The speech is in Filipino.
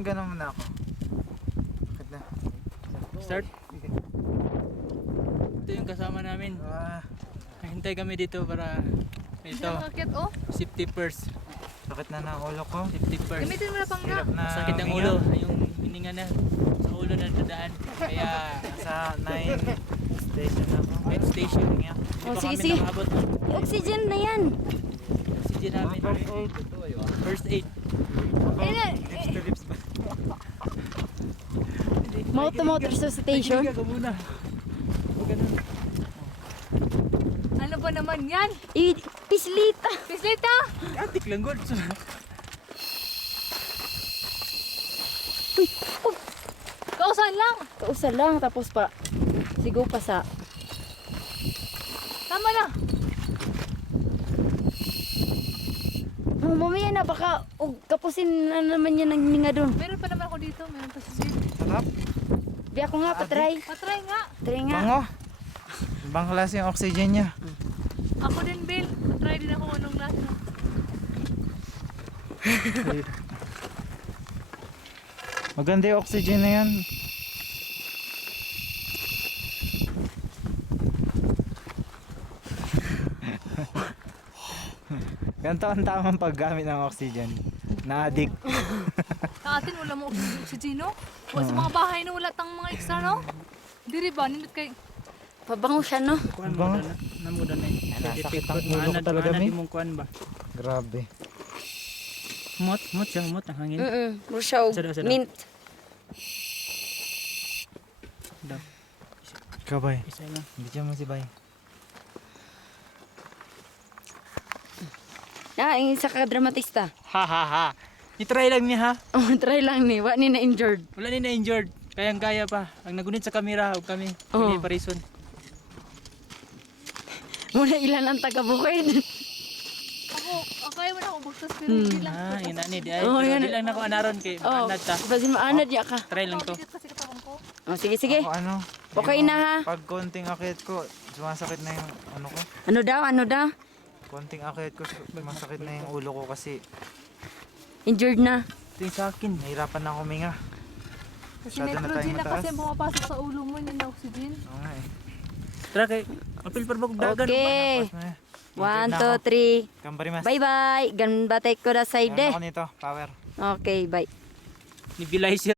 Ganun muna ako. Bakit na? Start. Ito yung kasama namin. Hintay kami dito para ito. Sakit oh. Safety first. Sakit na ng ulo ko. Safety first. Gamitin mo na pang Hirap na Sakit ang huminga. ulo. Yung hininga na sa ulo na dadaan. Kaya Nasa 9 station ako. 9 station. Hinga. Oh, Hindi pa sige, kami sige. nakaabot. Oxygen na yan. Oxygen namin. First aid. Lips to lips ba? Mouth to mouth resuscitation. Higa ka muna. Huwag ganun. Ano ba naman yan? Pislita. Pislita! Atik lang good. Kausan lang! Kausa lang tapos pa sigo pa sa Tama na! mamaya na baka kapusin na naman yan ng hininga doon. Meron pa naman ako dito. Meron pa sa seat. Sarap. Di ako nga patry. Patry nga. Try nga. Bango. Ibang klase yung oxygen niya. Ako din, Bill. Patry din ako anong lasa. Maganda yung oxygen na yan. Ganito ang tamang paggamit ng oxygen. Na-addict. Sa atin, wala mo oxygen, no? Wala sa mga bahay na wala tang mga extra, no? Diri ba? Nindot kay... Pabango siya no. Kuan mo Bango. na. Namo na eh. Nasakit ang ulo ko talaga, Maanad Mi. imong kuan ba? Grabe. Mot siya, mot ang hangin. Muro siya og Sada, sada. mint. Daw. Ikaw bay. Isa lang. Hindi siya mo si bay. Yung isa ka dramatista. Ha ha ha. I-try lang niya ha. Oh, try lang ni. Wa ni na injured. Wala ni na-injured. Kayang kaya pa. Ang nagunit sa kamera og kami. Oo. Hindi pa reason. Muna ilan ang taga-bukid. Ako kaya mo na ako bugtas, pero hindi lang. Ah, ina ni di ay. Oh, Pero yan. di lang nako anaron kay Oh, anad ta. basin maanad ya ka. Try lang to. Dikit kasi katawan ko. Oh, sige, sige. Ako ano? Okay na, ha? Pag konting akit ko, sumasakit na yung ano ko. Ano daw, ano daw? Konting akit ko, sumasakit na yung ulo ko kasi Injured na. Ito yung sa akin. nahirapan na kuminga. Kasi Masyado na tayong nitrogen na kasi mataas. pumapasok sa ulo mo, yun na oxygen. Oo nga eh. Tara kay apil pa ba kog dagan. Okay. Tapos na eh. 1, Injured na 2, 3. ako. Kambarimas. Bye-bye. Ganun ba tayo ko na side Meron eh. ako nito, power. Okay, bye. Nebulizer.